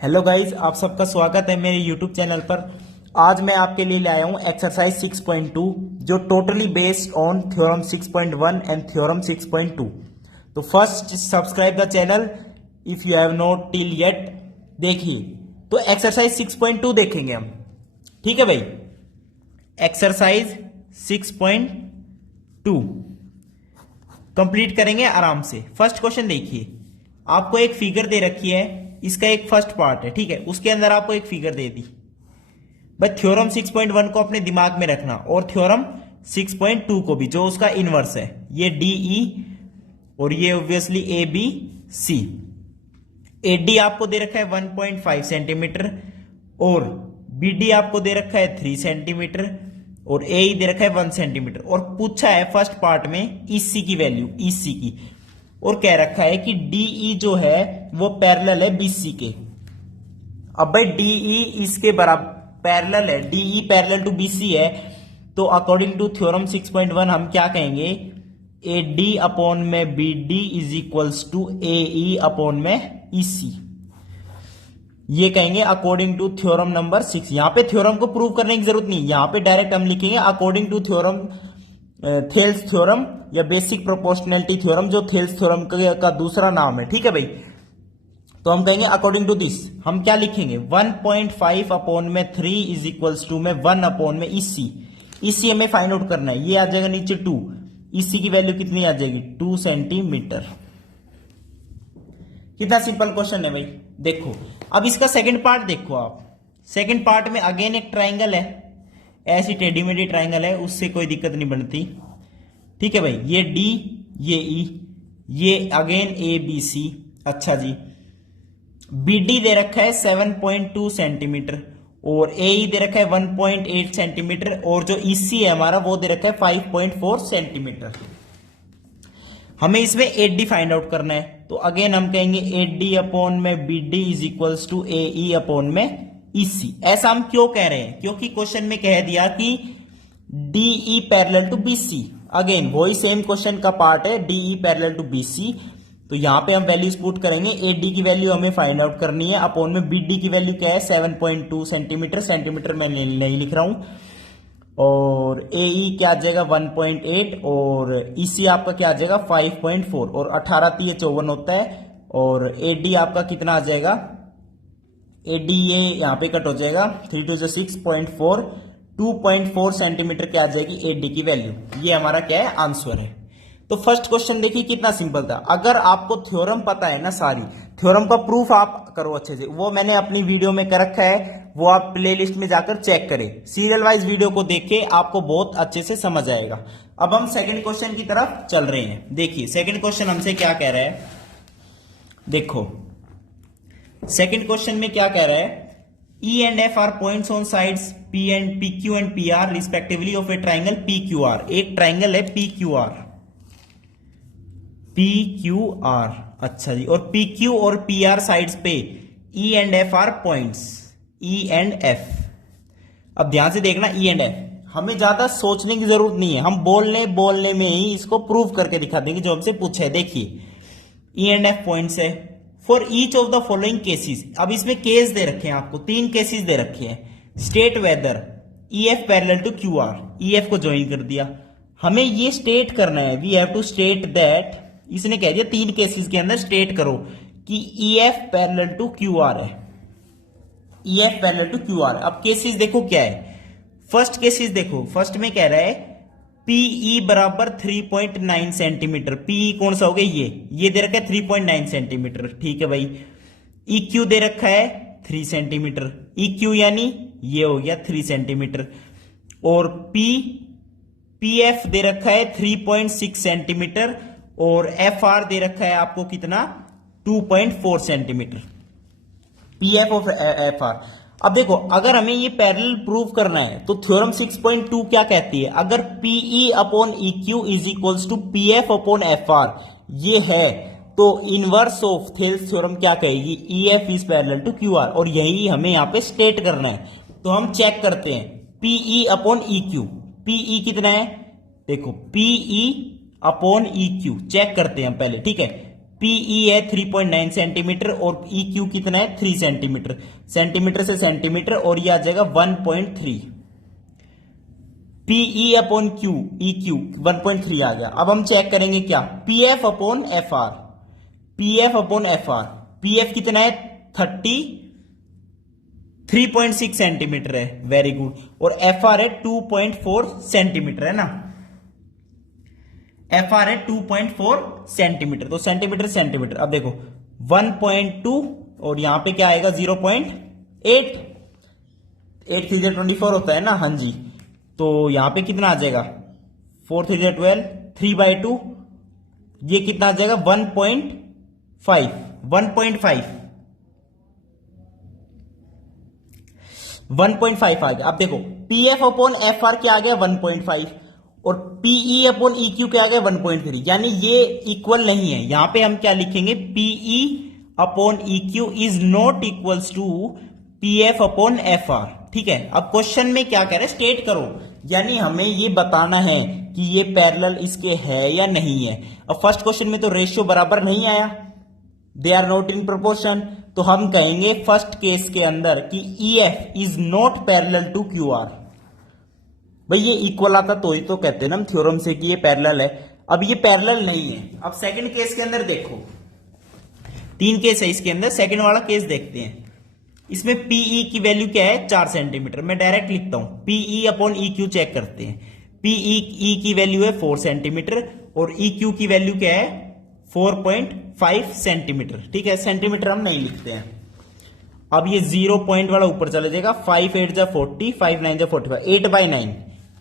Hello guys, आप सबका स्वागत है मेरे यूट्यूब चैनल पर। आज मैं आपके लिए लाया हूं एक्सरसाइज 6.2 जो totally based on theorem 6.1 and theorem 6.2। तो first subscribe the channel if you have not till yet. देखिए, तो एक्सरसाइज 6.2 देखेंगे हम, ठीक है भाई। एक्सरसाइज 6.2 कंप्लीट करेंगे आराम से। फर्स्ट क्वेश्चन देखिए, आपको एक फिगर दे रखी है, इसका एक फर्स्ट पार्ट है, ठीक है। उसके अंदर आपको एक फिगर दे दी भाई। थ्योरम 6.1 को अपने दिमाग में रखना और थ्योरम 6.2 को भी, जो उसका इनवर्स है। ये DE और ये ऑब्वियसली ABC। AD आपको दे रखा है 1.5 सेंटीमीटर और BD आपको दे रखा है 3 सेंटीमीटर और AE दे रखा है 1 सेंटीमीटर। और पूछा है फर्स्ट पार्ट में EC की वैल्यू, EC की, और कह रखा है कि DE जो है वो पैरेलल है BC के। अब भाई DE इसके बराबर पैरेलल है, DE पैरेलल टू BC है, तो अकॉर्डिंग टू थ्योरम 6.1 हम क्या कहेंगे, AD अपॉन में BD is equals to AE upon में EC। ये कहेंगे अकॉर्डिंग टू थ्योरम नंबर 6। यहां पे थ्योरम को प्रूव करने की जरूरत नहीं, यहां पे डायरेक्ट हम लिखेंगे according to theorem, Thales theorem या बेसिक प्रोपोर्शनैलिटी थ्योरम, जो थेल्स थ्योरम का दूसरा नाम है, ठीक है भाई। तो हम कहेंगे अकॉर्डिंग टू दिस हम क्या लिखेंगे, 1.5 अपॉन में 3 इज इक्वल्स टू में 1 अपॉन में EC। EC हमें फाइंड आउट करना है, ये आ जाएगा नीचे 2। EC की वैल्यू कितनी आ जाएगी, 2 सेंटीमीटर। कितना सिंपल क्वेश्चन है भाई। देखो अब इसका सेकंड पार्ट देखो आप। सेकंड पार्ट में अगेन एक ट्राइंगल है, ऐसी टेढ़ी मेढ़ी ट्राइंगल है, उससे कोई दिक्कत नहीं बनती, ठीक है भाई। ये D, ये E, ये अगेन ABC। अच्छा जी, BD दे रखा है 7.2 सेंटीमीटर और AE दे रखा है 1.8 सेंटीमीटर और जो EC है हमारा वो दे रखा है 5.4 सेंटीमीटर। हमें इसमें AD फाइंड आउट करना है, तो अगेन हम कहेंगे AD अपॉन में BD is equals to AE upon में EC। ऐसा हम क्यों कह रहे हैं, क्योंकि क्वेश्चन में कह दिया कि DE parallel to BC। Again वही सेम क्वेश्चन का पार्ट है, DE पैरेलल टू BC। तो यहां पे हम वैल्यूज पुट करेंगे। AD की वैल्यू हमें फाइंड आउट करनी है, अपॉन में BD की वैल्यू क्या है 7.2 सेंटीमीटर, सेंटीमीटर में नहीं लिख रहा हूं, और AE क्या आ जाएगा 1.8 और EC आपका क्या आ जाएगा 5.4 और 18 3 54 होता है। और AD आपका कितना आ जाएगा, AD ये यहां पे कट हो जाएगा, 3 2 6.4, 2.4 सेंटीमीटर क्या आ जाएगी AD की वैल्यू। ये हमारा क्या है, आंसर है। तो फर्स्ट क्वेश्चन देखिए कितना सिंपल था। अगर आपको थ्योरम पता है ना, सारी थ्योरम का प्रूफ आप करो अच्छे से, वो मैंने अपनी वीडियो में कर रखा है, वो आप प्लेलिस्ट में जाकर चेक करें। सीरियल वाइज वीडियो को देख के आपको बहुत अच्छे से समझ आएगा। अब हम सेकंड क्वेश्चन की तरफ चल रहे हैं। देखिए सेकंड क्वेश्चन हमसे क्या कह रहा है, देखो सेकंड क्वेश्चन में क्या कह रहा है, E and F are points on sides PQ and PR respectively of a triangle PQR। एक ट्राइंगल है PQR, PQR। अच्छा जी, और PQ और PR साइड्स पे E and F are points, E and F। अब ध्यान से देखना, E and F हमें ज्यादा सोचने की जरूरत नहीं है, हम बोलने में ही इसको प्रूव करके दिखा देंगे जो हमसे पूछा है। देखिए E and F पॉइंट्स है for each of the following cases. अब इसमें केस दे रखे हैं, आपको 3 केसेस दे रखे हैं। State whether EF parallel to QR, EF को ज्वाइन कर दिया। हमें ये स्टेट करना है, we have to state that, इसने कह दिया 3 केसेस के अंदर स्टेट करो कि EF पैरेलल टू QR है, EF पैरेलल टू QR है। अब केसेस देखो क्या है, फर्स्ट केसेस देखो, फर्स्ट में कह रहा है PE बराबर 3.9 सेंटीमीटर। PE कौन सा हो गया, ये दे रखा है 3.9 सेंटीमीटर, ठीक है भाई। EQ दे रखा है 3 सेंटीमीटर, EQ यानी ये हो गया 3 सेंटीमीटर। और PF दे रखा है 3.6 सेंटीमीटर और FR दे रखा है आपको कितना, 2.4 सेंटीमीटर, PF और FR। अब देखो अगर हमें ये पैरेलल प्रूव करना है तो थ्योरम 6.2 क्या कहती है, अगर PE upon EQ is equals to PF upon FR ये है, तो इनवर्स ऑफ थेल्स थ्योरम क्या कहेगी, EF is parallel to QR। और यही हमें यहां पे स्टेट करना है। तो हम चेक करते हैं PE अपॉन EQ। PE कितना है, देखो PE अपॉन EQ चेक करते हैं हम पहले, ठीक है। पीई है 3.9 सेंटीमीटर और EQ कितना है 3 सेंटीमीटर, सेंटीमीटर से सेंटीमीटर, और ये आ जाएगा 1.3। पीई अपॉन क्यू, EQ 1.3 आ गया। अब हम चेक करेंगे क्या, PF upon FR, PF upon FR, PF कितना है 3.6 सेंटीमीटर है, वेरी गुड, और FR है 2.4 सेंटीमीटर है ना, FR है 2.4 सेंटीमीटर, तो सेंटीमीटर सेंटीमीटर। अब देखो 1.2 और यहां पे क्या आएगा 0.8, 8 3 24 होता है ना, हाँ जी, तो यहां पे कितना आ जाएगा 4 3 12, 3/2, ये कितना आ जाएगा 1.5, 1.5 आ गया। अब देखो PF अपॉन FR क्या आ गया 1.5 और PE अपॉन EQ क्या आ गया 1.3, यानी ये इक्वल नहीं है। यहां पे हम क्या लिखेंगे, PE upon EQ is not equals to PF upon FR। ठीक है, अब क्वेश्चन में क्या कह रहे हैं, स्टेट करो, यानी हमें ये बताना है कि ये पैरेलल इसके है या नहीं है। अब फर्स्ट क्वेश्चन में तो रेशियो बराबर नहीं आया, they are not in proportion, तो हम कहेंगे फर्स्ट केस के अंदर कि EF इज नॉट पैरेलल टू QR। भाई ये इक्वल आता तो ही तो कहते हैं ना हम थ्योरम से कि ये पैरेलल है, अब ये पैरेलल नहीं है। अब सेकंड केस के अंदर देखो, 3 केस है इसके अंदर, सेकंड वाला केस देखते हैं। इसमें PE की वैल्यू क्या है 4 सेंटीमीटर, मैं डायरेक्ट लिखता हूं, PE अपॉन EQ चेक करते हैं। PE की वैल्यू है 4 सेंटीमीटर और EQ की वैल्यू क्या है 4.5 सेंटीमीटर। ठीक है, सेंटीमीटर हम नहीं लिखते हैं। अब ये 0 पॉइंट वाला ऊपर चला जाएगा, 5 8 जा 40, 5 9 जा 45, 8/9।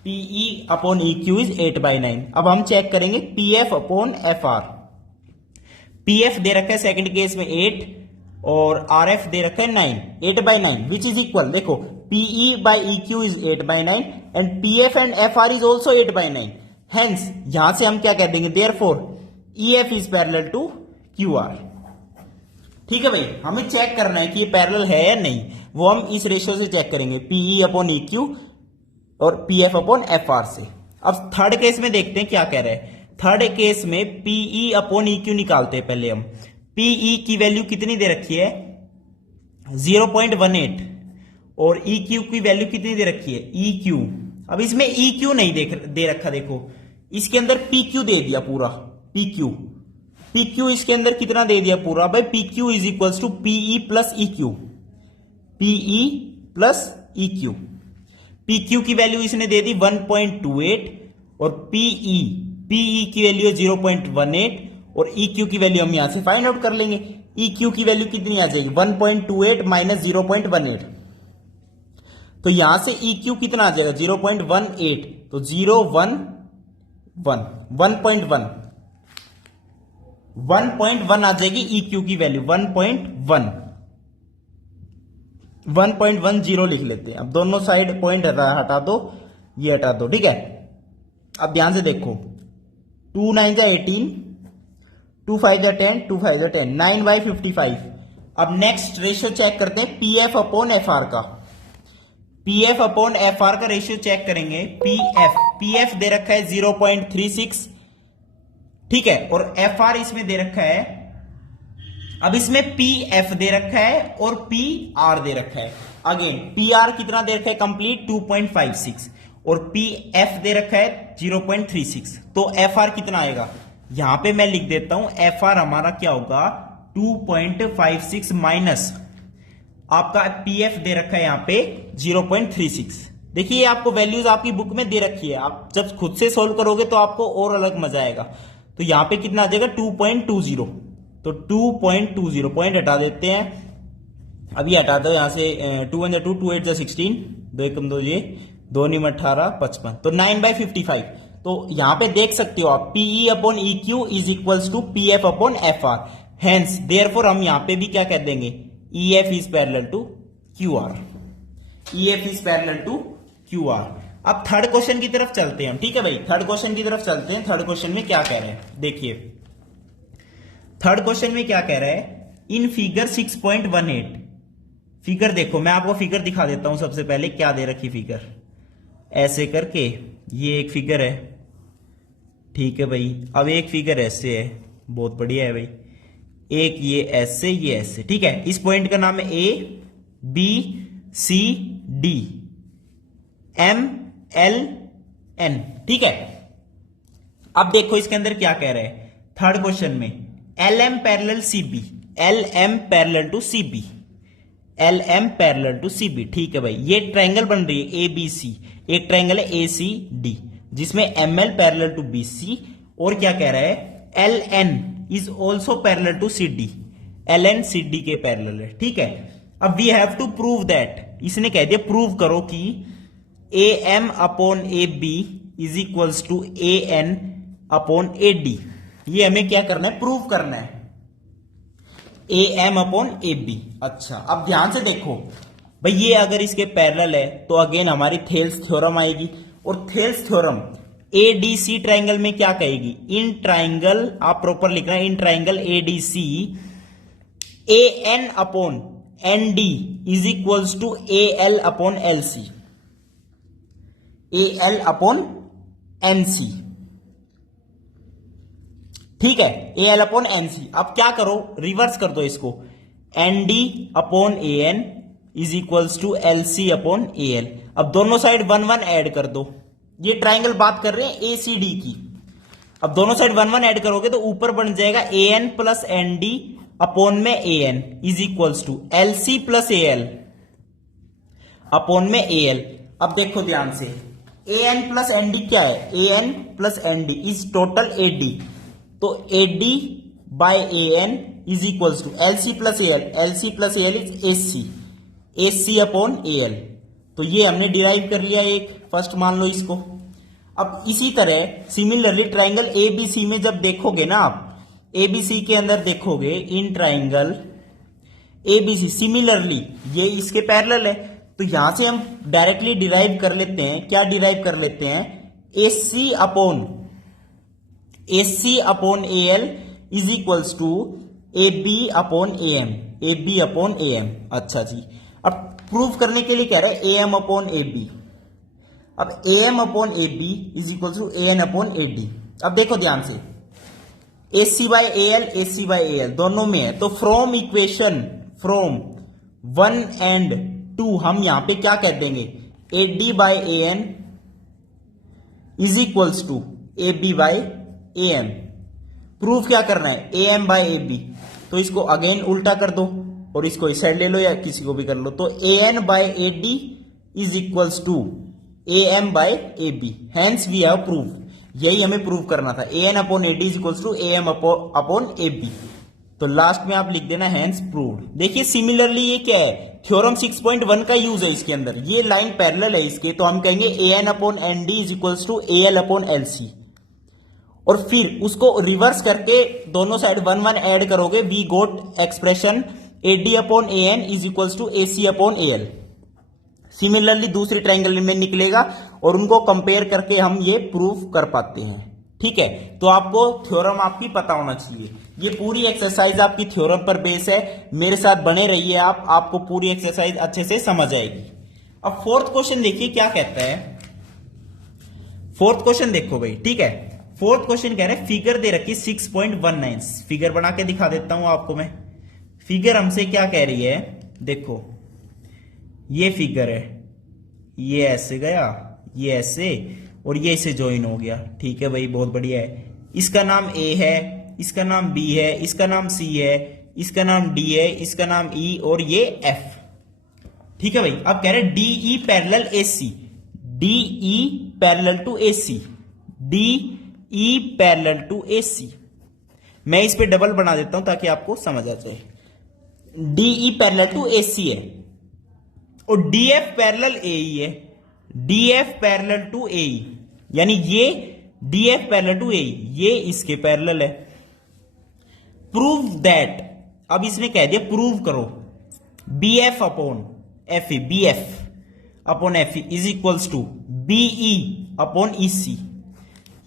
PE upon EQ is 8/9। अब हम चेक करेंगे PF अपॉन FR। PF दे रखा है सेकंड केस में 8 और RF दे रखा है 9, 8/9 विच इज इक्वल, देखो PE by EQ is 8/9 and PF and FR is also 8/9। Hence यहां से हम क्या कह देंगे, therefore EF is parallel to QR। ठीक है भाई, हमें चेक करना है कि ये पैरेलल है या नहीं, वो हम इस रेशियो से चेक करेंगे, PE अपॉन EQ और PF अपॉन FR से। अब थर्ड केस में देखते हैं क्या कह रहे हैं। थर्ड केस में PE अपॉन EQ निकालते हैं पहले हम। PE की वैल्यू कितनी दे रखी है 0.18 और EQ की वैल्यू कितनी दे रखी है EQ। अब इसमें EQ नहीं दे रखा, देखो इसके अंदर PQ दे दिया पूरा, PQ इसके अंदर कितना दे दिया पूरा, भाई PQ is equals to PE plus EQ, PE plus EQ। PQ की वैल्यू इसने दे दी 1.28 और PE की वैल्यू है 0.18 और EQ की वैल्यू हम यहां से फाइंड आउट कर लेंगे। EQ की वैल्यू कितनी आ जाएगी 1.28 माइनस 0.18, तो यहां से EQ कितना आ जाएगा 0.18, तो 1.1 आ जाएगी EQ की वैल्यू 1.10 लिख लेते हैं। अब दोनों साइड पॉइंट हटा दो, ये हटा दो। ठीक है, अब ध्यान से देखो 2 9 जा 18, 2 5 जा 10, 2 5 जा 10, 9/55। अब नेक्स्ट रेशियो चेक करते हैं PF अपॉन FR का। PF अपॉन FR का रेशियो चेक करेंगे। PF दे रखा है 0.36, ठीक है, और FR इसमें दे रखा है, अब इसमें PF दे रखा है और PR दे रखा है। अगेन PR कितना दे रखा है कंप्लीट 2.56 और PF दे रखा है 0.36, तो FR कितना आएगा, यहां पे मैं लिख देता हूं FR हमारा क्या होगा 2.56 माइनस आपका PF दे रखा है यहां पे 0.36। देखिए आपको वैल्यूज आपकी बुक में दे रखी है, आप जब खुद से सोल्व करोगे तो आपको और अलग मजा आएगा। तो यहां पे कितना आ जाएगा 2.20, तो 2.20 पॉइंट हटा देते हैं। अभी हटा दो यहां से 2 1 2 2 8 16, 2 1 2 ये 2 9 18 55, तो 9/55। तो यहां पे देख सकते हो आप PE upon EQ is equals to PF upon FR। Hence therefore हम यहां पे भी क्या कह देंगे EF is parallel to QR, EF is parallel to QR। अब थर्ड क्वेश्चन की तरफ चलते हैं हम। ठीक है भाई, थर्ड क्वेश्चन की तरफ चलते हैं। थर्ड क्वेश्चन में क्या कह रहे हैं देखिए, थर्ड क्वेश्चन में क्या कह रहा है, इन फिगर 6.18, फिगर देखो मैं आपको फिगर दिखा देता हूं। सबसे पहले क्या दे रखी फिगर, ऐसे करके ये एक फिगर है, ठीक है भाई। अब एक फिगर ऐसे है, बहुत बढ़िया है भाई, एक ये एस से, ये एस से, ठीक है। इस पॉइंट का नाम है A B C D M L N, ठीक है। अब देखो इसके अंदर क्या कह रहे हैं थर्ड क्वेश्चन में, L M parallel C B, L M parallel to C B, L M parallel to C B, ठीक है भाई। ये ट्रायंगल बन रही है ए बी सी, एक ट्रायंगल है ए सी डी जिसमें M L parallel to B C, और क्या कह रहा है L N is also parallel to C D, L N C D के पैरेलल है, ठीक है। अब we have to prove that, इसने कह दिया प्रूव करो कि A M upon A B is equals to A N upon A D. ये हमें क्या करना है, प्रूव करना है, A M upon A B. अच्छा अब ध्यान से देखो भाई, ये अगर इसके पैरेलल है तो अगेन हमारी थेल्स थ्योरम आएगी, और Thales theorem A D C triangle में क्या कहेगी, इन ट्राइंगल, आप प्रॉपर लिखना है, in triangle A D C A N upon N D is equals to A L upon L C, A L upon N C, ठीक है, A L upon N C. अब क्या करो, reverse कर दो इसको, N D upon A N is equals to L C upon A L. अब दोनों साइड 1 1 ऐड कर दो, ये ट्राइंगल बात कर रहे हैं ए सी डी की। अब दोनों साइड 1 1 ऐड करोगे तो ऊपर बन जाएगा A N plus N D upon में A N is equals to L C plus A L upon में ए एल। अब देखो ध्यान से, A N plus N D क्या है, A N plus N D is total A D, तो A D by A N is equals to L C plus A L, L C plus A L is A C, A C upon A L. तो ये हमने derive कर लिया एक, first मान लो इसको। अब इसी तरह similarly triangle A B C में जब देखोगे ना आप, ए बी सी के अंदर देखोगे in triangle A B C, similarly ये इसके पैरेलल है, तो यहां से हम डायरेक्टली डिराइव कर लेते हैं, क्या डिराइव कर लेते हैं, A C upon A L is equals to A B upon A M, A B upon A M. अच्छा जी, अब प्रूव करने के लिए कह रहा है A M upon A B. अब A M upon A B is equals to A N upon A D. अब देखो ध्यान से, A C by A L, A C by A L दोनों में है, तो फ्रॉम इक्वेशन फ्रॉम 1 एंड 2 हम यहां पे क्या कह देंगे, A D by A N is equals to A B by A M. Proof क्या करना है, A M by A B, तो इसको अगेन उल्टा कर दो और इसको इस साइड ले लो या किसी को भी कर लो, तो A N by A D is equals to A M by A B, hence we have prove. यही हमें प्रूव करना था, A N upon A D is equals to A M upon A B. तो last में आप लिख देना hence proved. देखिए सिमिलरली ये क्या है, थ्योरम 6.1 का यूज है इसके अंदर, ये लाइन पैरेलल है इसके, तो हम कहेंगे A N upon N D is equals to A L upon L C, और फिर उसको रिवर्स करके दोनों साइड 1 1 ऐड करोगे, we got expression A D upon A N is equals to A C upon A L. Similarly दूसरे triangle में निकलेगा और उनको कंपेयर करके हम ये प्रूफ कर पाते हैं, ठीक है। तो आपको थ्योरम आपकी पता होना चाहिए, ये पूरी एक्सरसाइज आपकी थ्योरम पर बेस है, मेरे साथ बने रहिए आप, आपको पूरी एक्सरसाइज अच्छे से समझ आएगी। अब फोर्थ क्वेश्चन देखिए क्या कहता है, फोर्थ क्वेश्चन देखो भाई, ठीक है। फोर्थ क्वेश्चन कह रहे हैं फिगर दे रखी 6.19, फिगर बना के दिखा देता हूं आपको मैं। फिगर हमसे क्या कह रही है, देखो ये फिगर है, ये ऐसे गया, ये ऐसे, और ये इसे ज्वाइन हो गया, ठीक है भाई, बहुत बढ़िया है। इसका नाम ए है, इसका नाम बी है, इसका नाम सी है, इसका नाम डी है, इसका नाम ई, और ये एफ, ठीक है भाई। अब कह रहे हैं D E parallel A C, D E parallel to A C, D E parallel to A C. मैं इस पे डबल बना देता हूं ताकि आपको समझ आ जाए। D E parallel to A सी है, और डी एफ पैरेलल ए ई है, D F parallel to A ई, यानी ये D F parallel to A ई, ये इसके पैरेलल है। प्रूव दैट, अब इसने कह दिया प्रूव करो, B F upon F E, B F upon F E is equals to B E upon E C.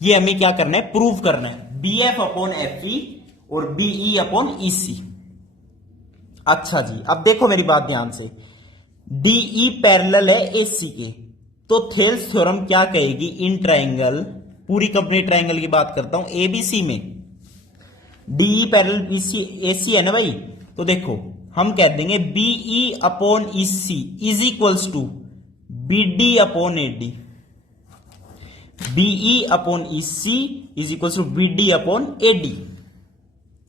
ये हमें क्या करना है, प्रूव करना है, B F upon F E और बी ई अपॉन ई सी। अच्छा जी, अब देखो मेरी बात ध्यान से, डी ई पैरेलल है ए सी के, तो थेल्स थ्योरम क्या कहेगी, इन ट्राइंगल, पूरी कंप्लीट ट्राइंगल की बात करता हूं, एबीसी में डीई पैरेलल एसी है ना भाई, तो देखो हम कह देंगे BE upon EC is equals to BD upon AD. BE upon EC is equals to BD upon AD.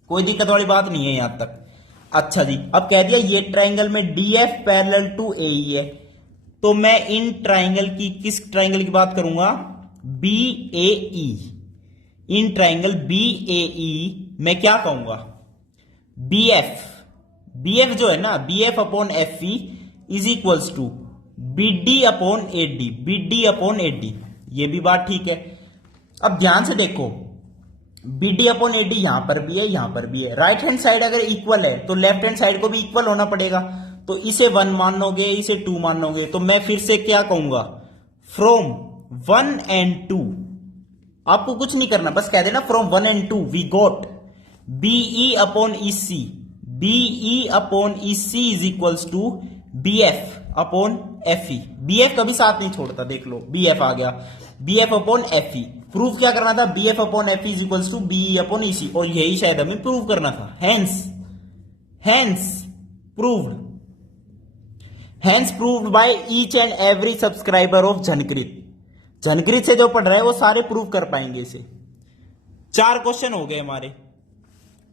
कोई दिक्कत वाली बात नहीं है यहां तक। अच्छा जी, अब कह दिया ये ट्राइंगल में डीएफ पैरेलल टू एई है, तो मैं इन ट्राइंगल की किस ट्राइंगल की बात करूंगा? बीएई। इन ट्राइंगल बीएई मैं क्या कहूंगा? बीएफ। बीएफ जो है ना, BF upon F E is equals to BD upon AD. BD upon AD, ये भी बात ठीक है। अब ध्यान से देखो, बीडी अपॉन एडी यहां पर भी है, यहां पर भी है। राइट हैंड साइड अगर इक्वल है तो लेफ्ट हैंड साइड को भी इक्वल होना पड़ेगा। तो इसे 1 मानोगे, इसे 2 मानोगे, तो मैं फिर से क्या कहूंगा? From 1 and 2। आपको कुछ नहीं करना, बस कह देना from 1 and 2 we got BE upon EC. BE upon EC is equals to BF upon FE. BF कभी साथ नहीं छोड़ता, देख लो बीएफ आ गया। बीएफ अपॉन एफई प्रूफ क्या करना था? BF upon FE is equals to BE upon EC, और यही शायद हमें प्रूव करना था। Hence proved by each and every subscriber of Jhankrit. Jhankrit से जो पढ़ रहा है वो सारे प्रूव कर पाएंगे इसे। 4 क्वेश्चन हो गए हमारे,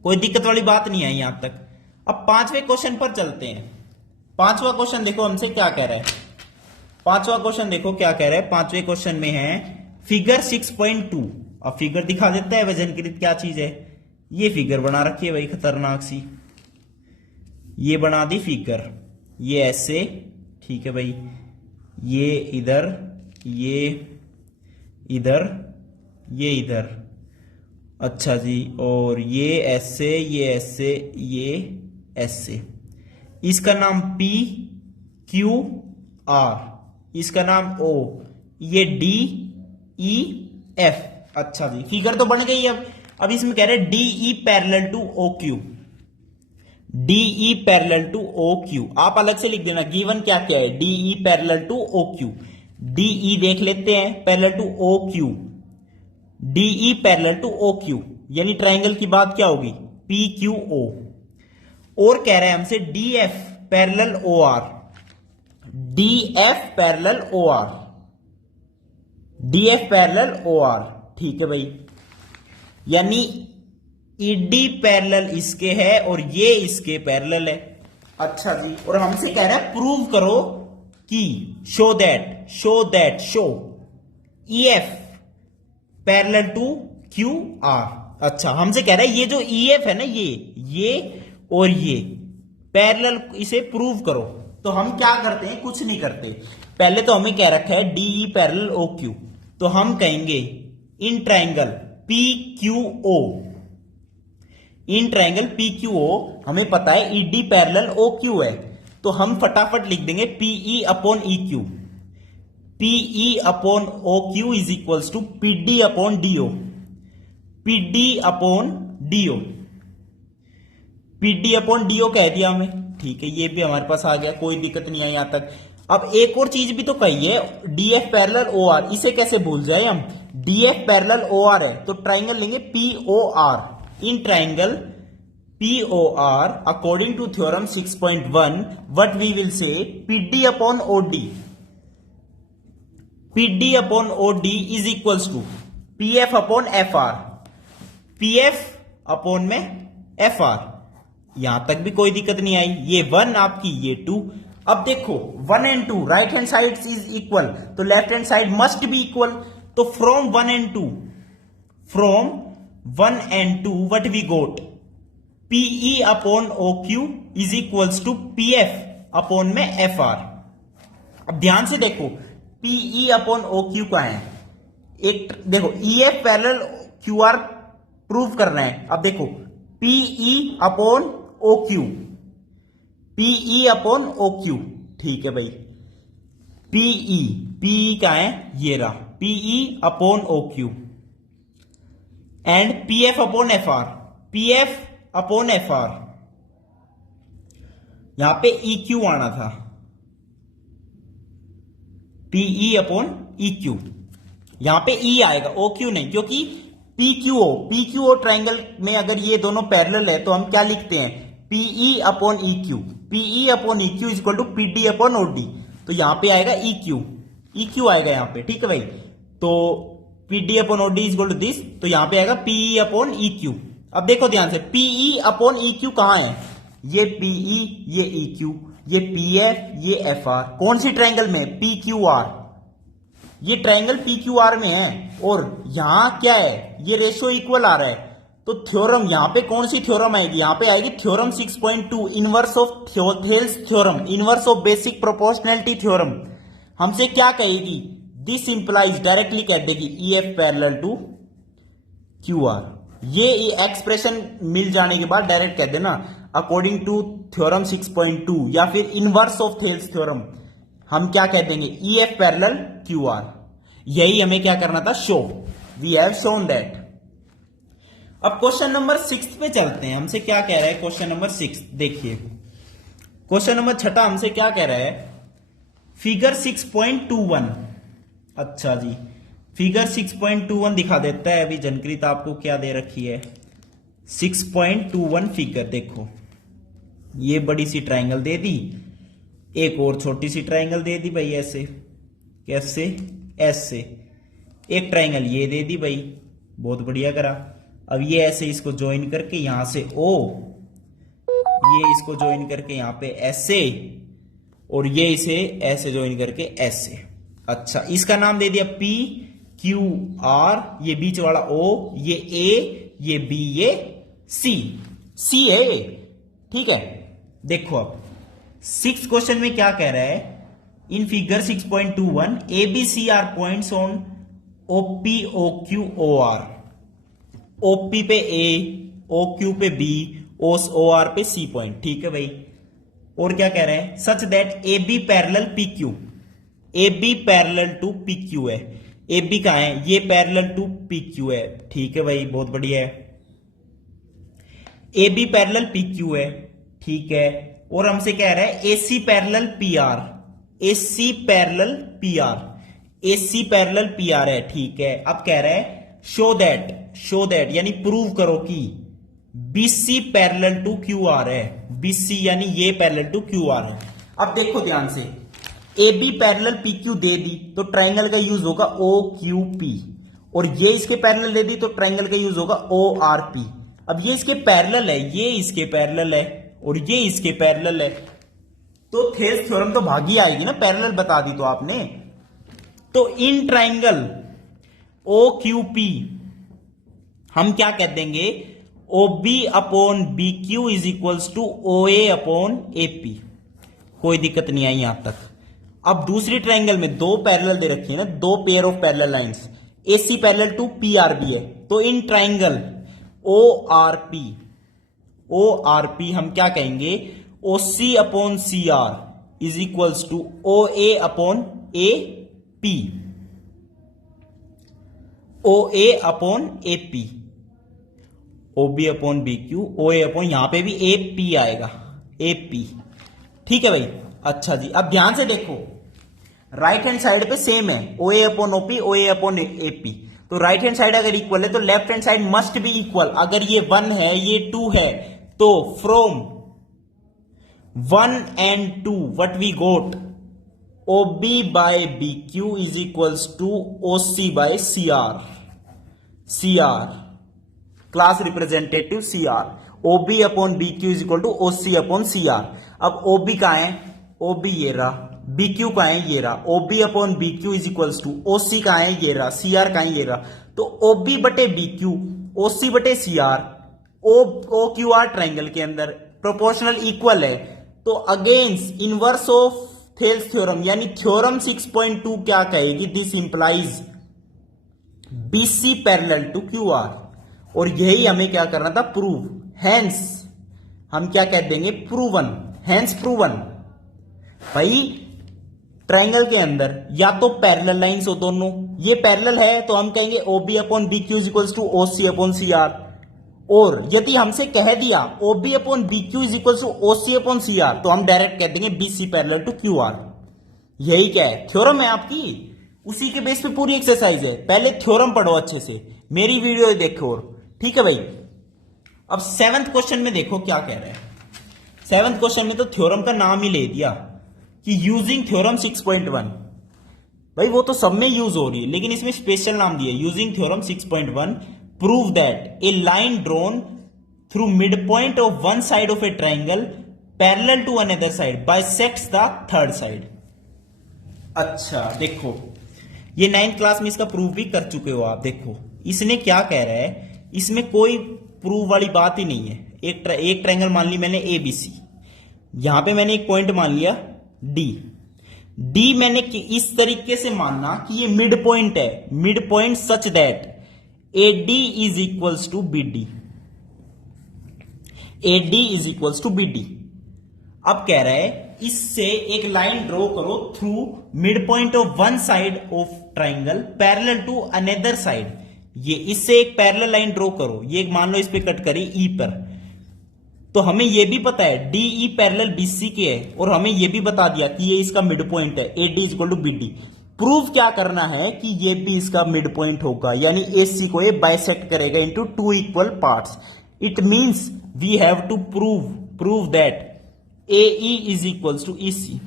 कोई दिक्कत वाली बात नहीं है यहां तक। अब 5वें क्वेश्चन पर चलते हैं। 5वां क्वेश्चन देखो हमसे क्या कह रहा है। 5वां क्वेश्चन देखो क्या कह रहा है। 5वें क्वेश्चन में है फिगर 6.2। अब फिगर दिखा देता है वजनकृत क्या चीज है। ये फिगर बना रखी है भाई खतरनाक सी, ये बना दी फिगर, ये ऐसे, ठीक है भाई, ये इधर, ये इधर, ये इधर, अच्छा जी, और ये ऐसे, ये ऐसे, ये ऐसे। इसका नाम P Q R, इसका नाम O, ये D E F। अच्छा जी, फिगर तो बन गई। अब इसमें कह रहे हैं DE parallel to OQ। DE parallel to OQ आप अलग से लिख देना, गिवन क्या क्या है? DE parallel to OQ। DE देख लेते हैं, parallel to OQ। DE parallel to OQ यानी ट्राइंगल की बात क्या होगी? PQO। और कह रहे हैं हमसे DF parallel OR। DF parallel OR। DF parallel OR, ठीक है भाई, यानी ED पैरेलल इसके है और ये इसके पैरेलल है। अच्छा जी, और हमसे कह रहा है प्रूव करो कि show EF parallel to QR। अच्छा, हमसे कह रहा है ये जो EF है ना, ये और ये पैरेलल, इसे प्रूव करो। तो हम क्या करते हैं? कुछ नहीं करते। पहले तो हमें क्या रखा है? DE पैरेलल OQ, तो हम कहेंगे in triangle PQO। In triangle PQO हमें पता है ED पैरेलल OQ है, तो हम फटाफट लिख देंगे PE upon EQ। PE upon OQ is equals to PD upon DO। PD upon DO, PD upon DO कह दिया हमें, ठीक है, ये भी हमारे पास आ गया, कोई दिक्कत नहीं है यहां तक। अब एक और चीज भी तो कही है, DF पैरेलल OR, इसे कैसे भूल जाए हम? DF पैरेलल OR है तो ट्राइंगल लेंगे POR। In triangle POR according to theorem 6.1 what we will say PD upon OD। PD upon OD is equals to PF upon FR। PF upon में FR, यहां तक भी कोई दिक्कत नहीं आई। ये 1 आपकी, ये 2। अब देखो 1 and 2 right hand side is equal, तो left hand side must be equal. तो from 1 and 2 what we got? PE upon OQ is equals to PF upon में FR। अब ध्यान से देखो PE अपॉन OQ का है, एक देखो EF पैरेलल QR प्रूव करना है। अब देखो PE upon OQ, PE upon OQ, ठीक है भाई, PE का है, ये रहा PE upon OQ and PF upon FR। PF upon FR, यहां पे EQ आना था, PE अपॉन EQ, यहां पे E आएगा, OQ नहीं, क्योंकि पीक्यूओ ट्राइंगल में अगर ये दोनों पैरेलल है तो हम क्या लिखते हैं, PE upon E Q, PE upon E Q equal to PD upon OD. तो यहां पे आएगा ई क्यू आएगा यहां पे, ठीक है भाई। तो PD upon OD equal to this, तो यहां पे आएगा पीई अपॉन ई क्यू। अब देखो ध्यान से, पीई अपॉन ई क्यू कहां है, ये पीई, ये ई क्यू, ये पी एफ, ये एफ आर, कौन सी ट्राइंगल में, पी क्यू आर, ये ट्राइंगल पी क्यू आर में है। और यहां क्या है, ये रेशियो इक्वल आ रहा है। तो थ्योरम यहां पे कौन सी थ्योरम आएगी, यहां पे आएगी theorem 6.2, inverse of Thales theorem, inverse of basic proportionality theorem. हमसे क्या कहेगी, दिस इंप्लाइज, डायरेक्टली कह देगी E F parallel to Q R. ये एक्सप्रेशन मिल जाने के बाद डायरेक्ट कह देना अकॉर्डिंग टू थ्योरम 6.2 या फिर इनवर्स ऑफ थेल्स थ्योरम, हम क्या कह देंगे, E F parallel Q R. यही हमें क्या करना था, show, we have shown that. अब क्वेश्चन नंबर 6 पे चलते हैं। हमसे क्या कह रहा है क्वेश्चन नंबर 6, देखिए क्वेश्चन नंबर 6 हमसे क्या कह रहा है, फिगर 6.21। अच्छा जी, फिगर 6.21 दिखा देता है। अभी जनकृत आपको क्या दे रखी है, 6.21 फिगर देखो, ये बड़ी सी ट्राइंगल दे दी, एक और छोटी सी ट्राइंगल दे दी भाई, ऐसे कैसे, ऐसे एक ट्राइंगल ये दे दी भाई, बहुत बढ़िया करा। अब ये ऐसे इसको ज्वाइन करके यहां से ओ, ये इसको ज्वाइन करके यहां पे ऐसे, और ये इसे ऐसे ज्वाइन करके ऐसे। अच्छा, इसका नाम दे दिया पी क्यू आर, ये बीच वाला ओ, ये ए, ये बी, ये सी, सी है, ठीक है। देखो अब 6 क्वेश्चन में क्या कह रहा है, in figure 6.21 A B C are points on OP O Q O R, OP पे ए, ओ क्यू पे बी, ओ आर पे सी पॉइंट, ठीक है भाई। और क्या कह रहे हैं, such that A B parallel P Q, A B parallel to P Q है, ए बी कहां है, ये पैरेलल टू पी क्यू है, ठीक है भाई, बहुत बढ़िया है। A B parallel P Q है, ठीक है। और हमसे कह रहा है A C parallel P R, A C parallel P R, A C parallel P R है, ठीक है। अब कह रहा है शो दैट यानी प्रूव करो कि BC parallel to Q R है, बीसी यानी ये पैरेलल टू क्यू आर है। अब देखो ध्यान से, A B parallel P Q दे दी तो ट्राइंगल का यूज होगा ओ क्यू पी, और ये इसके पैरेलल दे दी तो ट्राइंगल का यूज होगा ओ आर पी। अब ये इसके पैरेलल है, ये इसके पैरेलल है, और ये इसके पैरेलल है, तो थेल्स थ्योरम तो भागी आएगी ना, पैरेलल बता दी तो आपने। तो इन ट्राइंगल ओ क्यू पी हम क्या कह देंगे, O B upon B Q is equals to O A upon A P. कोई दिक्कत नहीं आई यहां तक। अब दूसरी ट्राइंगल में दो पैरेलल दे रखी है ना, दो pair of parallel lines, A C parallel to P R B है। तो इन ट्राइंगल ओ आर पी हम क्या कहेंगे, O C upon C R is equals to O A upon A P, O A upon A P, O B upon B Q, O A upon, यहां पे भी A P आएगा, A P, ठीक है भाई। अच्छा जी, अब ध्यान से देखो, राइट हैंड साइड पे सेम है, O A upon O P, O A upon A P. तो राइट हैंड साइड अगर इक्वल है तो left hand side must be equal. अगर ये 1 है, ये 2 है, तो from 1 and 2 what we got, O B by B Q is equals to O C by C R, C R class representative C R, O B upon B Q is equal to O C upon C R. अब O B कहां है, O B ये रहा, B Q कहां है, ये रहा, O B upon B Q is equals to O C कहां है, ये रहा, सी आर कहां है, ये रहा। तो ओ बी बटे बी क्यू, ओ सी बटे C R, O Q R triangle के अंदर प्रोपोर्शनल इक्वल है। तो against inverse of Thales theorem यानी थ्योरम 6.2 क्या कहेगी, this implies BC parallel to Q R. और यही हमें क्या करना था, प्रूव। हैंस हम क्या कह देंगे, प्रूवन, हैंस प्रूवन। भाई ट्राइंगल के अंदर या तो पैरेलल लाइंस हो दोनों, ये पैरेलल है तो हम कहेंगे O B upon B Q is equals to O C upon C R. और यदि हमसे कह दिया O B upon B Q is equals to O C upon C R, तो हम डायरेक्ट कह देंगे B C parallel to Q R. यही क्या है, थ्योरम है आपकी, उसी के बेस पे पूरी एक्सरसाइज है। पहले थ्योरम पढ़ो अच्छे से, मेरी वीडियो देखो और, ठीक है भाई। अब 7th क्वेश्चन में देखो क्या कह रहा है। 7th क्वेश्चन में तो थ्योरम का नाम ही ले दिया कि यूजिंग थ्योरम 6.1। भाई वो तो सब में यूज हो रही है, लेकिन इसमें स्पेशल नाम दिया using theorem 6.1 prove that a line drawn through mid point of one side of a triangle parallel to another side bisects the third side. अच्छा देखो, ये 9th क्लास में इसका प्रूव भी कर चुके हो आप। देखो इसने क्या कह रहा है, इसमें कोई प्रूव वाली बात ही नहीं है। एक ट्राइंगल मान ली मैंने ए बी सी, यहां पे मैंने एक पॉइंट मान लिया डी मैंने इस तरीके से मानना कि ये मिड पॉइंट है, mid point such that A D is equals to B D, A D is equals to B D. अब कह रहा है इससे एक लाइन ड्रॉ करो through mid point of one side of triangle parallel to another side. ये इससे एक पैरेलल लाइन ड्रॉ करो, ये मान लो इस पे कट करी ई पर, तो हमें यह भी पता है डी ई पैरेलल बीसी के है, और हमें यह भी बता दिया कि ये इसका मिड पॉइंट है, A D is equal to B D. Prove क्या करना है कि ये भी इसका मिड पॉइंट होगा, यानी ए सी को ये बाइसेक्ट करेगा into two equal parts. It means we have to prove that A E is equals to E C.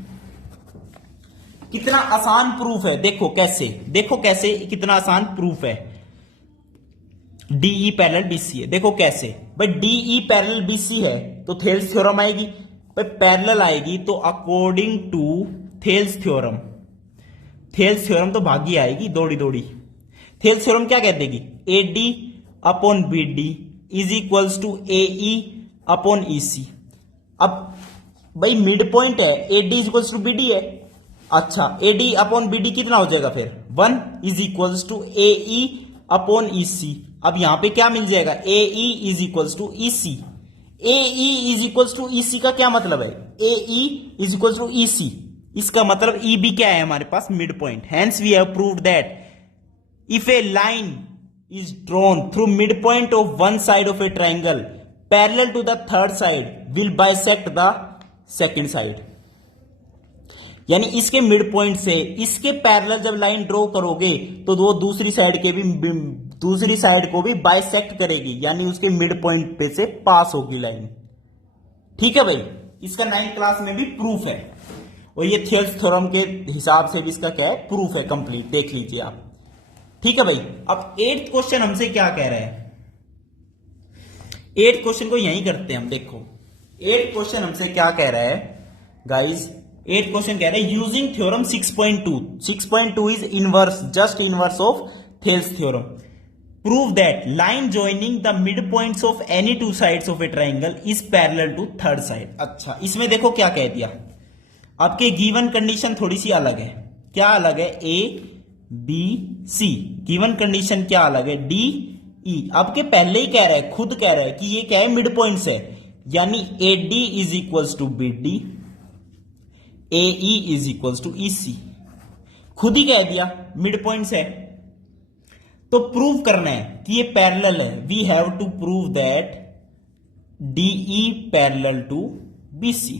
कितना आसान प्रूफ है, देखो कैसे, देखो कैसे कितना आसान प्रूफ है। डीई पैरेलल बीसी है, देखो कैसे भाई, डीई पैरेलल बीसी है तो थेल्स थ्योरम आएगी भाई, पैरेलल आएगी तो according to Thales theorem, Thales theorem तो भागी आएगी दौड़ी दौड़ी। थेल्स थ्योरम क्या कह देगी, A D upon B D is equals to A E upon E C. अब भाई मिड पॉइंट है, A D is equals to B D है। अच्छा A D upon B D कितना हो जाएगा फिर, 1 is equals to A E upon E C. अब यहां पे क्या मिल जाएगा, A E is equals to E C. A E is equals to E C का क्या मतलब है, A E is equals to E C, इसका मतलब ई भी क्या है हमारे पास, mid point. Hence we have proved that if a line is drawn through mid point of one side of a triangle parallel to the third side will bisect the second side. यानी इसके mid point से इसके parallel जब line draw करोगे तो वो दूसरी side को भी बाइसेक्ट करेगी, यानी उसके मिड पॉइंट पे से पास होगी लाइन। ठीक है भाई, इसका 9th क्लास में भी प्रूफ है, और ये थेल्स थ्योरम के हिसाब से भी इसका क्या है, प्रूफ है कंप्लीट, देख लीजिए आप। ठीक है भाई, अब 8th क्वेश्चन हमसे क्या कह रहा है, 8th क्वेश्चन को यहीं करते हैं हम। देखो 8th क्वेश्चन हमसे क्या कह रहा है गाइस, 8th क्वेश्चन कह रहा है using theorem 6.2, 6.2 is inverse, just inverse of Thales theorem. Prove that line joining the midpoints of any two sides of a triangle is parallel to third side। अच्छा इसमें देखो क्या कह दिया, आपके गिवन कंडीशन थोड़ी सी अलग है। क्या अलग है, A B C, given condition क्या अलग है, डी ई। आपके पहले ही कह रहा है, खुद कह रहा है कि ये क्या है, मिड पॉइंट्स है, यानी A D is equals to B D, A E is equals to E C. खुद ही कह दिया मिड पॉइंट्स है, तो प्रूव करना है कि ये पैरेलल है। We have to prove that D E parallel to B C.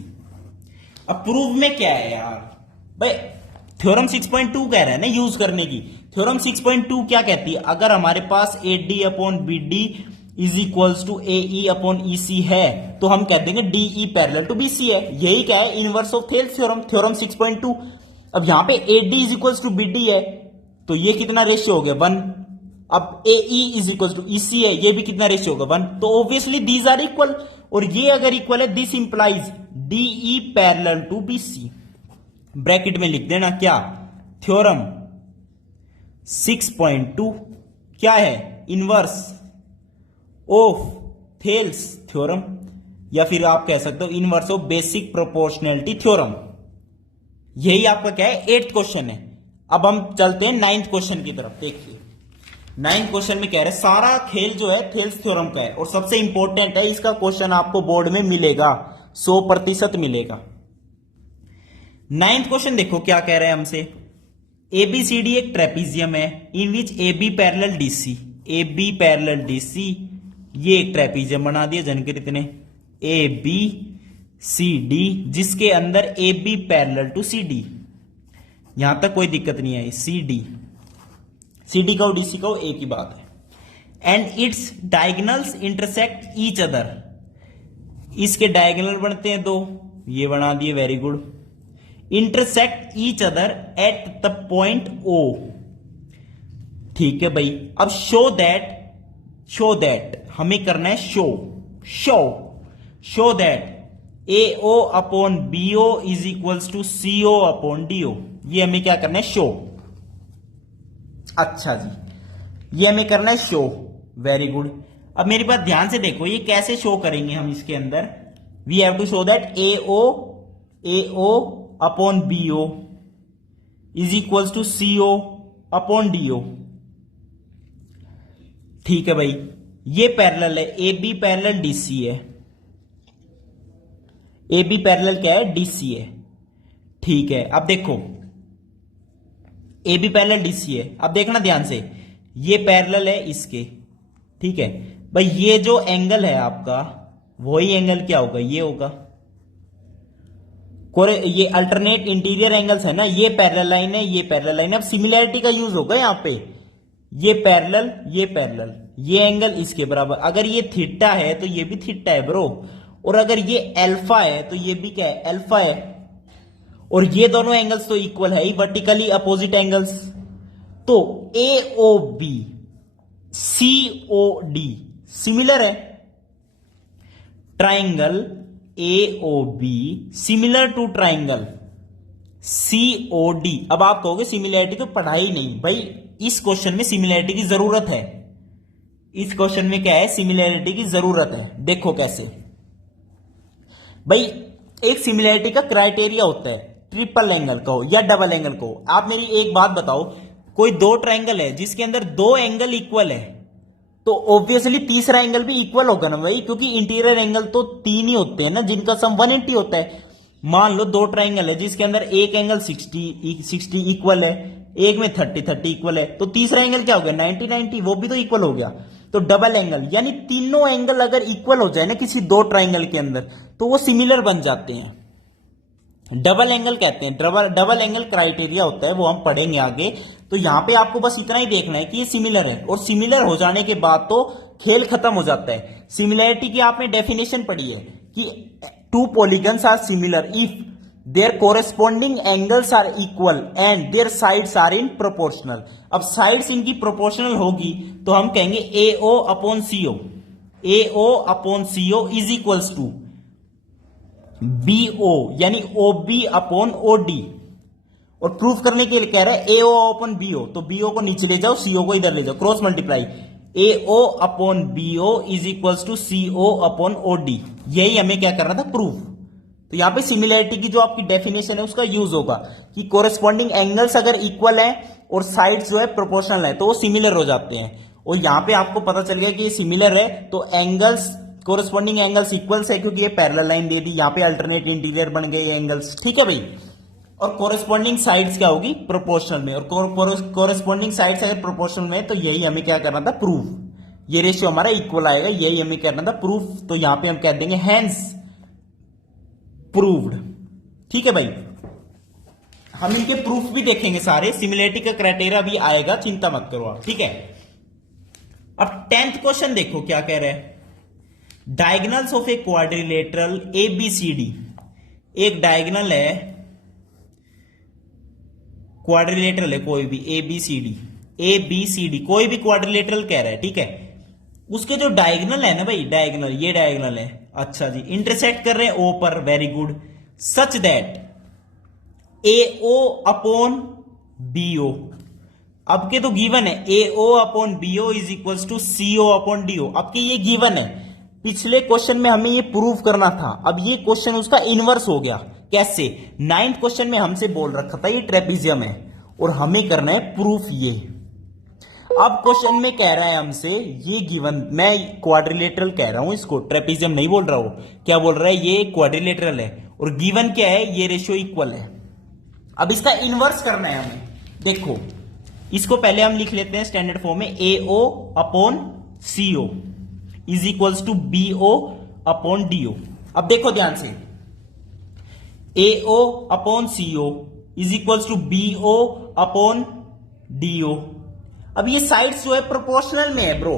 अब प्रूव में क्या है यार भाई, थ्योरम 6.2 कह रहा है ना यूज करने की। थ्योरम 6.2 क्या कहती है, अगर हमारे पास A D upon B D is equals to A E upon E C है, तो हम कह देंगे डीई पैरेलल टू बीसी है। यही क्या है, inverse of Thales theorem, theorem 6.2। अब यहां पे A D is equals to B D है, तो ये कितना रेशियो हो गया, 1। अब A E is equal to E C है, ये भी कितना रेशियो होगा, 1। तो ऑब्वियसली दीज आर इक्वल, और ये अगर इक्वल है, this implies D E parallel to B C. Bracket में लिख देना क्या, थ्योरम 6.2 क्या है, इनवर्स ऑफ थेल्स थ्योरम, या फिर आप कह सकते हो inverse of basic proportionality theorem. यही आपका क्या है, 8th क्वेश्चन है। अब हम चलते हैं 9th क्वेश्चन की तरफ। देखिए 9th क्वेश्चन में कह रहे हैं, सारा खेल जो है थेल्स थ्योरम का है, और सबसे इंपॉर्टेंट है, इसका क्वेश्चन आपको बोर्ड में मिलेगा, 100% मिलेगा। 9th क्वेश्चन देखो क्या कह रहा है हमसे, एबीसीडी एक ट्रेपीजियम है, in which A B parallel DC, A B parallel DC, ये एक ट्रेपीजियम बना दिया जनकर इतने, ए बी सी डी, जिसके अंदर A B parallel to C D. यहां तक कोई दिक्कत नहीं है, सी डी का और डीसी का एक ही बात है। And its diagonals intersect each other, इसके डायगोनल बनते हैं दो, ये बना दिए, very good. Intersect each other at the point O, ठीक है भाई। अब शो दैट हमें करना है show that AO upon BO is equals to CO upon DO, ये हमें क्या करना है, शो। अच्छा जी, ये हमें करना है शो, वेरी गुड। अब मेरी बात ध्यान से देखो, ये कैसे शो करेंगे हम इसके अंदर, we have to show that AO upon BO is equals to CO upon DO, ठीक है भाई। ये पैरेलल है, AB पैरेलल DC है, AB पैरेलल क्या है, DC है, ठीक है। अब देखो AB पैरेलल DC है, अब देखना ध्यान से, ये पैरेलल है इसके, ठीक है भाई। ये जो एंगल है आपका, वही एंगल क्या होगा, ये होगा। ये अल्टरनेट इंटीरियर एंगल्स है ना, ये पैरेलल लाइन है, ये पैरेलल लाइन है। अब सिमिलैरिटी का यूज होगा यहां पे, ये पैरेलल, ये एंगल इसके बराबर। अगर ये थीटा है तो ये भी थीटा है ब्रो, और अगर ये अल्फा है तो ये भी क्या है, अल्फा है। और ये दोनों एंगल्स तो इक्वल है ही, वर्टिकली अपोजिट एंगल्स। तो AOB COD सिमिलर है, triangle AOB similar to triangle COD। अब आप कहोगे सिमिलैरिटी तो पढ़ाई नहीं, भाई इस क्वेश्चन में सिमिलैरिटी की जरूरत है, इस क्वेश्चन में क्या है, सिमिलैरिटी की जरूरत है। देखो कैसे भाई, एक सिमिलैरिटी का क्राइटेरिया होता है, ट्रिपल एंगल का हो या डबल एंगल को। आप मेरी एक बात बताओ, कोई दो ट्राइंगल है जिसके अंदर दो एंगल इक्वल है, तो ऑब्वियसली तीसरा एंगल भी इक्वल होगा ना भाई, क्योंकि इंटीरियर एंगल तो तीन ही होते हैं ना, जिनका सम 180 होता है। मान लो दो ट्राइंगल है जिसके अंदर एक एंगल 60 इक्वल है, एक में 30 इक्वल है, तो तीसरा एंगल क्या हो गया, 90 वो भी तो इक्वल हो गया। तो डबल एंगल यानी तीनों एंगल अगर इक्वल हो जाए ना किसी दो ट्राइंगल के अंदर, तो वो सिमिलर बन जाते हैं, डबल एंगल कहते हैं। डबल एंगल क्राइटेरिया होता है, वो हम पढ़ेंगे आगे। तो यहां पे आपको बस इतना ही देखना है कि ये सिमिलर है, और सिमिलर हो जाने के बाद तो खेल खत्म हो जाता है। सिमिलैरिटी की आपने डेफिनेशन पढ़ी है कि two polygons are similar if their corresponding angles are equal and their sides are in proportional. अब साइड्स इनकी प्रोपोर्शनल होगी तो हम कहेंगे AO upon CO is equals to BO यानी OB अपॉन OD। और प्रूफ करने के लिए कह रहा है AO अपॉन BO, तो BO को नीचे ले जाओ, CO को इधर ले जाओ, cross multiply. AO upon BO is equals to CO upon OD, यही हमें क्या करना था, प्रूफ। तो यहां पे सिमिलैरिटी की जो आपकी डेफिनेशन है उसका यूज होगा कि कोरेस्पॉन्डिंग एंगल्स अगर इक्वल है और साइड्स जो है प्रोपोर्शनल है तो वो सिमिलर हो जाते हैं। और यहां पे आपको पता चल गया कि ये सिमिलर है, तो एंगल्स कोरेस्पॉन्डिंग एंगल्स इक्वल्स है, क्योंकि ये पैरेलल लाइन दे दी, यहां पे अल्टरनेट इंटीरियर बन गए एंगल्स, ठीक है भाई। और कोरेस्पॉन्डिंग साइड्स क्या होगी, प्रोपोर्शनल में, और कोरेस्पॉन्डिंग साइड्स अगर प्रोपोर्शनल में, तो यही हमें क्या करना था, प्रूफ। ये रेशियो हमारा इक्वल आएगा, यही हमें करना था, प्रूफ। तो यहां पे हम कह देंगे हैंस प्रूव्ड, ठीक है भाई। हम इनके प्रूफ भी देखेंगे सारे, सिमिलैरिटी का क्राइटेरिया भी आएगा, चिंता मत करो आप, ठीक है। अब 10th क्वेश्चन देखो क्या कह रहे हैं, diagonals of a quadrilateral ABCD। एक डायगोनल है, क्वाड्रिलेटरल है कोई भी, ABCD कोई भी क्वाड्रिलेटरल कह रहा है, ठीक है। उसके जो डायगोनल है ना भाई, डायगोनल, ये डायगोनल है, अच्छा जी, इंटरसेक्ट कर रहे हैं O पर, very good, such that AO upon BO। अब के तो गिवन है AO upon BO is equals to CO upon DO, अब के ये गिवन है। पिछले क्वेश्चन में हमें ये प्रूव करना था, अब ये क्वेश्चन उसका इनवर्स हो गया। कैसे, 9th क्वेश्चन में हमसे बोल रखा था ये ट्रेपीजियम है, और हमें करना है प्रूफ ये। अब क्वेश्चन में कह रहा है हमसे ये गिवन, मैं क्वाड्रिलेटरल कह रहा हूं इसको, ट्रेपीजियम नहीं बोल रहा हूं, क्या बोल रहा है, ये क्वाड्रिलेटरल है, और गिवन क्या है, ये रेशियो इक्वल है। अब इसका इनवर्स करना है हमें। देखो इसको पहले हम लिख लेते हैं स्टैंडर्ड फॉर्म में, AO upon CO is equals to BO upon DO। अब देखो ध्यान से, AO upon CO is equals to BO upon DO। अब ये साइड्स जो है प्रोपोर्शनल में है ब्रो,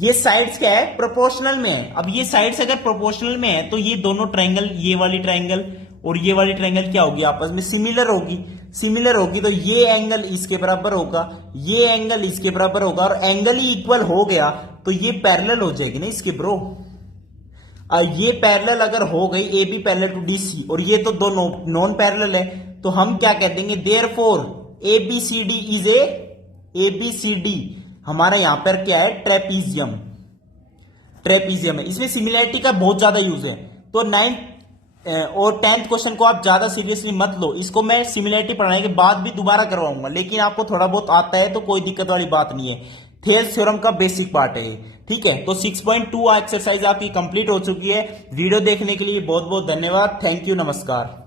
ये साइड्स क्या है, प्रोपोर्शनल में है। अब ये साइड्स अगर प्रोपोर्शनल में है तो ये दोनों ट्राइंगल, ये वाली ट्राइंगल और ये वाली ट्राइंगल क्या होगी, आपस में सिमिलर होगी। सिमिलर होगी तो ये एंगल इसके बराबर होगा, ये एंगल इसके बराबर होगा, और एंगल ही इक्वल हो गया तो ये पैरेलल हो जाएगी ना इसके ब्रो। ये पैरेलल अगर हो गई, A B parallel to D C, और ये तो दो नॉन पैरेलल है, तो हम क्या कह देंगे, therefore A B C D is A B C D हमारा यहां पर क्या है, ट्रेपीजियम। ट्रेपीजियम है, इसमें सिमिलैरिटी का बहुत ज्यादा यूज है। तो 9th और 10th क्वेश्चन को आप ज्यादा सीरियसली मत लो, इसको मैं सिमिलैरिटी पढ़ाने के बाद भी दोबारा करवाऊंगा, लेकिन आपको थोड़ा बहुत आता है तो कोई दिक्कत वाली बात नहीं है। थेल्स थ्योरम का बेसिक पार्ट है, ठीक है। तो 6.2 एक्सरसाइज आपकी कंप्लीट हो चुकी है। वीडियो देखने के लिए बहुत बहुत धन्यवाद। थैंक यू, नमस्कार।